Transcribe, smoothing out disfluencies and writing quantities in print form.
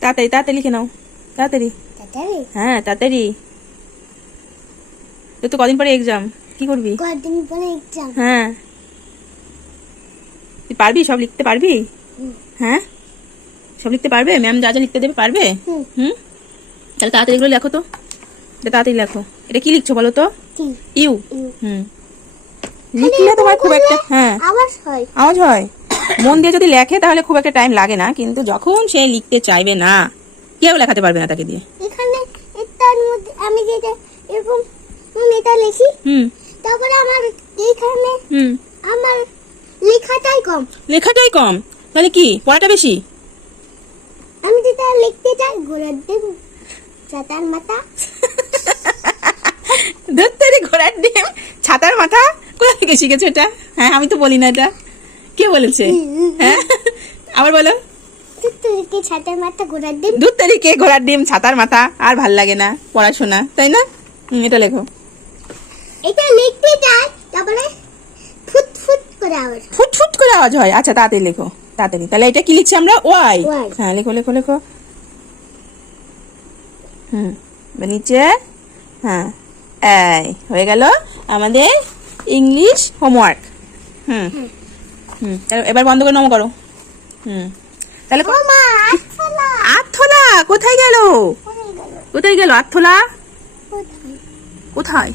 তাড়াতাড়ি তাড়াতাড়ি লিখে নাও, তাড়াতাড়ি। হ্যাঁ তাড়াতাড়ি। তো কদিন পরে এক্সাম, কি করবি? কদিন পরে এক্সাম। হ্যাঁ, তুই পারবি? সব লিখতে পারবি? হ্যাঁ, সব লিখতে পারবে? ম্যাম যা যা লিখতে দেবে পারবে? হুম, তাহলে তাড়াতাড়ি এগুলো লেখো তো, এটা তাড়াতাড়ি লেখো। এটা কি লিখছো বলো তো? ইউ। হুম, লিখলে তোমার খুব একটা আওয়াজ হয়। মন দিয়ে যদি লেখে তাহলে খুব একটা টাইম লাগে না, কিন্তু যখন সে লিখতে চাইবে না, কেউ লেখাতে পারবে না তাকে দিয়ে। এখানে এটার মধ্যে আমি যেটা এরকম এটা লিখি, তারপরে আমার এখানে আমার লেখাটাই কম। লেখাটাই কম, তাহলে কি পড়াটা বেশি? আমি যেটা লিখতে চাই ঘোড়ার ডিম ছাতার মাথা। ধুত্তেরি, ঘোড়ার ডিম ছাতার মাথা, কোথা থেকে শিখেছো এটা? হ্যাঁ, আমি তো বলি না এটা, কে বলেছে? হ্যাঁ, আবার বলো। ধুত্তেরি ছাতার মাথা ঘোড়ার ডিম। ধুত্তেরি কে ঘোড়ার ডিম ছাতার মাথা, আর ভাল লাগে না পড়াশোনা, তাই না? এটা লেখো। এটা লিখতে চাই, তারপরে ফুট ফুট করে আওয়াজ, ফুট ফুট করে আওয়াজ হয়। আচ্ছা তাড়াতাড়ি লেখো, তাড়াতাড়ি। তাহলে এটা কি লিখছি আমরা? ওয়াই। হ্যাঁ, লেখো লেখো লেখো। নিচে। হ্যাঁ, এই হয়ে গেল আমাদের ইংলিশ হোমওয়ার্ক। এবার বন্ধ করে নম করো। তাহলে আটথলা কোথায় গেল? কোথায় গেল আটথলা? কোথায়?